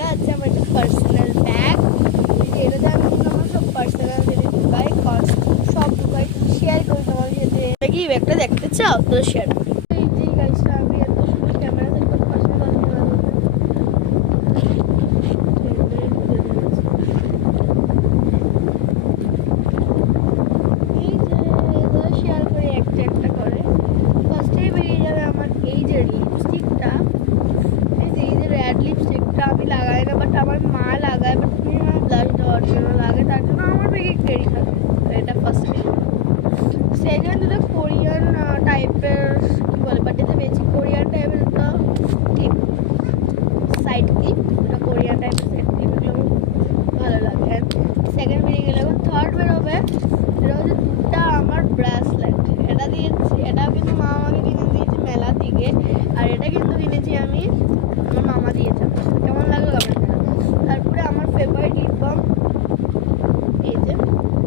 এটা হচ্ছে আমার একটা পার্সোনাল ব্যাগ। এটাতে আমি কিন্তু আমার সব পার্সোনাল জিনিস ঢুকাই, সব ঢুকাই, শেয়ার করি তোমাদের সাথে। নাকি এই ব্যাগটা দেখতে চাও তো শেয়ার করি। এই যে গাইসটা আমি এত সুন্দর ক্যামেরা সেট করে পাশে শেয়ার করি একটা একটা করে। ফার্স্টেই বেরিয়ে যাবে আমার এই যে লিপস্টিকটা, এই যে রেড লিপস্টিকটা আমি লাগাই না, বাট আমার মা লাগায়, বাট তুমি আমার ব্লাশ দেওয়ার জন্য লাগে, তার জন্য আমার বেগে ক্যারি থাকে। তো এটা ফার্স্ট। সেকেন্ড দুটো কোরিয়ান টাইপের কী বলে, বাট এটা বেশি কোরিয়ান টাইপের একটা ক্লিপ, সাইড ক্লিপ, ওটা কোরিয়ান টাইপের সাইড ক্লিপ, এগুলো ভালো লাগে। সেকেন্ড বেরিয়ে গেলে এখন থার্ড বেরোবে। এটা হচ্ছে দুটা আমার ব্রেসলেট। এটা দিয়েছি, এটা কিন্তু মা আমাকে কিনে দিয়েছে মেলা থেকে, আর এটা কিন্তু কিনেছি আমি, আমার মামা দিয়েছে। কেমন লাগলো আপনার? তারপরে আমার ফেভারিট লিপ বাম, এই যে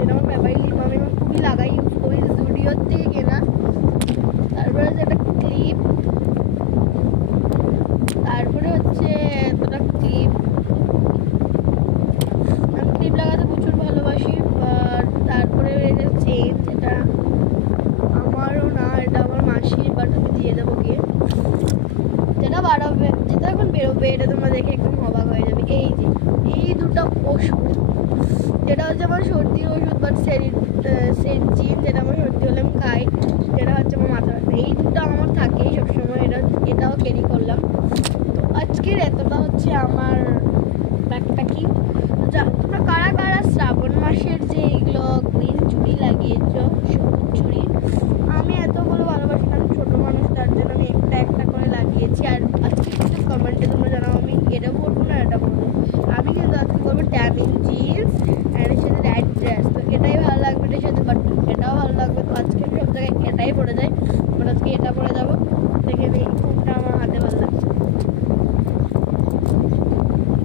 এটা আমার ফেভারিট লিপ বাম, আমি খুবই লাগাই, ইউজ করি, জুডিওর থেকে কেনা। তারপরে হচ্ছে একটা ক্লিপ, তারপরে হচ্ছে একটা ক্লিপ, আমি ক্লিপ লাগাতে প্রচুর ভালোবাসি। তারপরে এটা চেন, এটা আমারও না, এটা আমার মাসির, বাট আমি দিয়ে দেবো গিয়ে। যেটা বাড়াবে, যেটা এখন বেরোবে, এটা তোমরা দেখে একদম অবাক হয়ে যাবে। এই যে এই দুটো ওষুধ, যেটা হচ্ছে আমার সর্দির ওষুধ, বাট সেনজিন, যেটা আমার সর্দি হলে আমি খাই, যেটা হচ্ছে আমার মাথা ব্যথা। এই দুটো আমার থাকেই সবসময়, এটাও ক্যারি করলাম। তো আজকের এতটা হচ্ছে আমার ব্যাগটা কি। তোমরা কারা কারা শ্রাবণ মাসের যে এইগুলো গ্রিন চুড়ি লাগিয়েছ, সবুজ চুড়ি, আমি এতগুলো ভালোবাসি না, আমি ছোটো মানুষ, তার জন্য আমি একটা একটা করে লাগিয়েছি। আর আজকে কিন্তু কমেন্টে তোমরা জানাও আমি এটা পরবো না এটা পরবো। আমি কিন্তু আজকে করবো ট্যামিন জিন্স আর এর সাথে রেড ড্রেস। তো এটাই ভালো লাগবে এটার সাথে, বাট এটাও ভালো লাগবে। তো আজকে আমি সব জায়গায় এটাই পরে যাই, বাট আজকে এটা পরে যাবো। দেখে নিই কোনটা আমার হাতে ভালো লাগছে,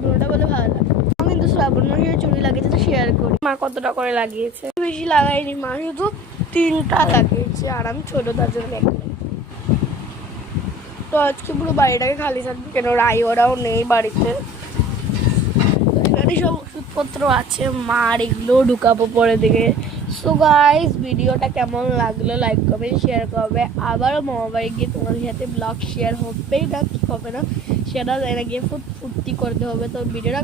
কোনটা বলে ভালো লাগে। কিন্তু শ্রাবণ মাসে চুড়ি লাগিয়েছে, তো শেয়ার করি মা কতটা করে লাগিয়েছে। বেশি লাগাইনি, মা শুধু 3টা লাগিয়েছে, আর আমি ছোটো, তার জন্য একটা। তো আজকে পুরো বাড়িটাকে খালি থাকবে, কেন রাই ওরাও নেই বাড়িতে। এখানে সব ওষুধপত্র আছে, মার এগুলো ঢুকাবো পরে দিকে। সো গাইস, ভিডিওটা কেমন লাগলো লাইক কমেন্ট শেয়ার করবে। আবারও মামা বাড়ি গিয়ে তোমাদের সাথে ব্লগ শেয়ার হবেই না, কি হবে না সেটা জানি না, গিয়ে ফুর্তি করতে হবে। তো ভিডিওটা